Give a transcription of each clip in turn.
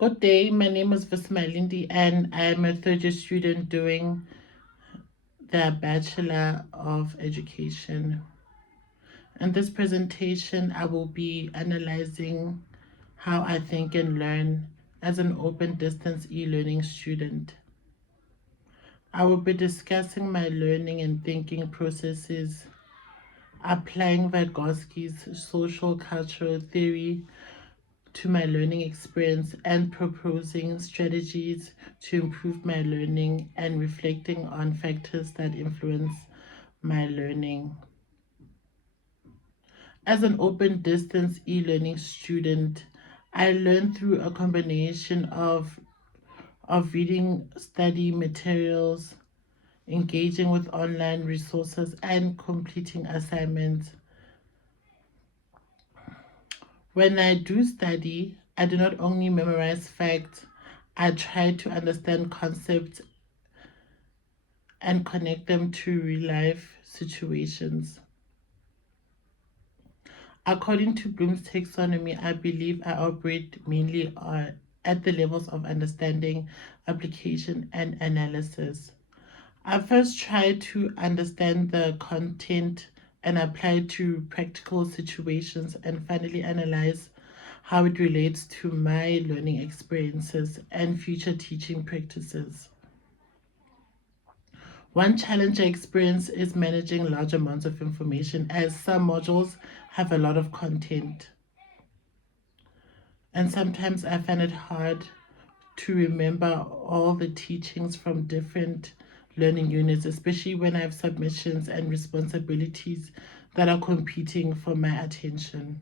Good day, my name is Vismalindi and I am a third year student doing the Bachelor of Education. In this presentation, I will be analyzing how I think and learn as an open distance e-learning student. I will be discussing my learning and thinking processes, applying Vygotsky's social cultural theory to my learning experience and proposing strategies to improve my learning and reflecting on factors that influence my learning. As an open distance e-learning student, I learn through a combination of reading study materials, engaging with online resources, and completing assignments. When I do study, I do not only memorize facts, I try to understand concepts and connect them to real life situations. According to Bloom's taxonomy, I believe I operate mainly at the levels of understanding, application, and analysis. I first try to understand the content and apply it to practical situations, and finally analyze how it relates to my learning experiences and future teaching practices. One challenge I experience is managing large amounts of information, as some modules have a lot of content, and sometimes I find it hard to remember all the teachings from different learning units, especially when I have submissions and responsibilities that are competing for my attention.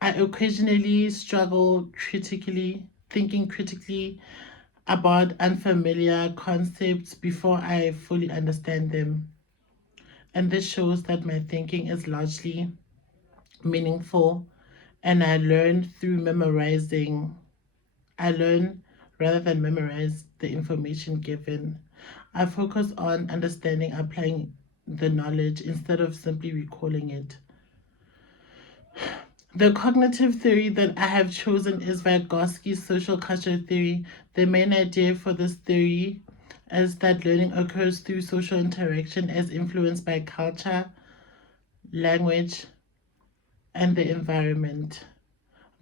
I occasionally struggle thinking critically about unfamiliar concepts before I fully understand them. And this shows that my thinking is largely meaningful and I learn rather than memorize the information given. I focus on understanding, applying the knowledge instead of simply recalling it. The cognitive theory that I have chosen is Vygotsky's social culture theory. The main idea for this theory is that learning occurs through social interaction as influenced by culture, language, and the environment.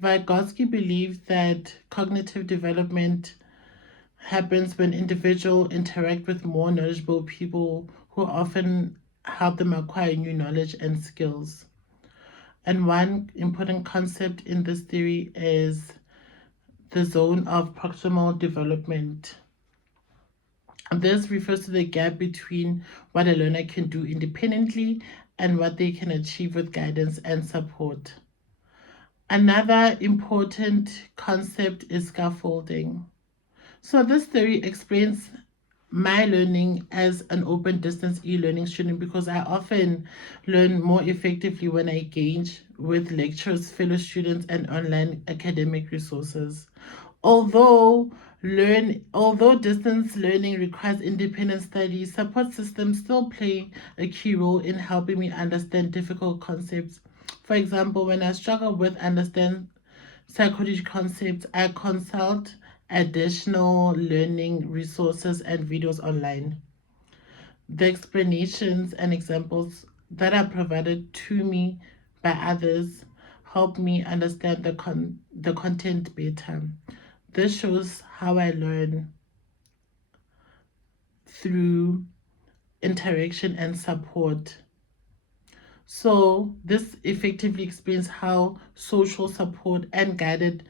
Vygotsky believed that cognitive development happens when individuals interact with more knowledgeable people who often help them acquire new knowledge and skills. And one important concept in this theory is the zone of proximal development. This refers to the gap between what a learner can do independently and what they can achieve with guidance and support. Another important concept is scaffolding. So, this theory explains my learning as an open distance e-learning student because I often learn more effectively when I engage with lecturers, fellow students, and online academic resources. Although although distance learning requires independent study, support systems still play a key role in helping me understand difficult concepts. For example, when I struggle with understand psychology concepts, I consult additional learning resources and videos online. The explanations and examples that are provided to me by others help me understand the content better. This shows how I learn through interaction and support. So, this effectively explains how social support and guided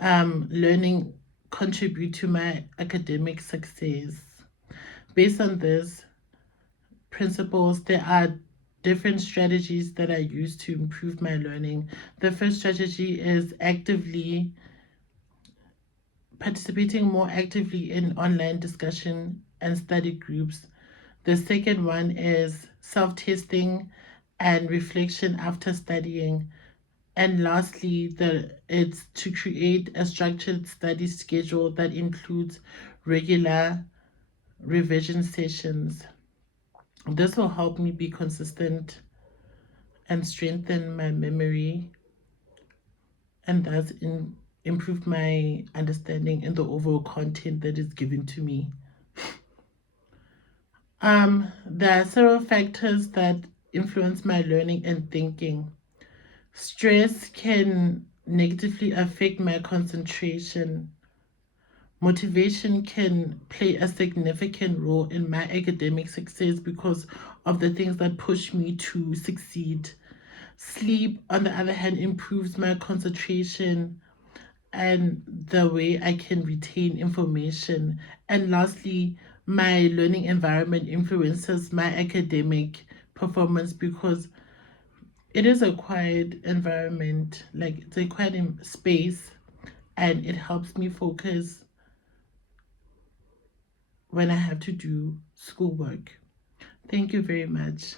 learning contribute to my academic success. Based on this principles, there are different strategies that I use to improve my learning. The first strategy is actively participating more actively in online discussion and study groups. The second one is self testing and reflection after studying. And lastly, it's to create a structured study schedule that includes regular revision sessions. This will help me be consistent and strengthen my memory and thus improve my understanding in the overall content that is given to me. There are several factors that influence my learning and thinking. Stress can negatively affect my concentration. Motivation can play a significant role in my academic success because of the things that push me to succeed. Sleep, on the other hand, improves my concentration and the way I can retain information. And lastly, my learning environment influences my academic performance because it is a quiet environment, like it's a quiet space, and it helps me focus when I have to do schoolwork. Thank you very much.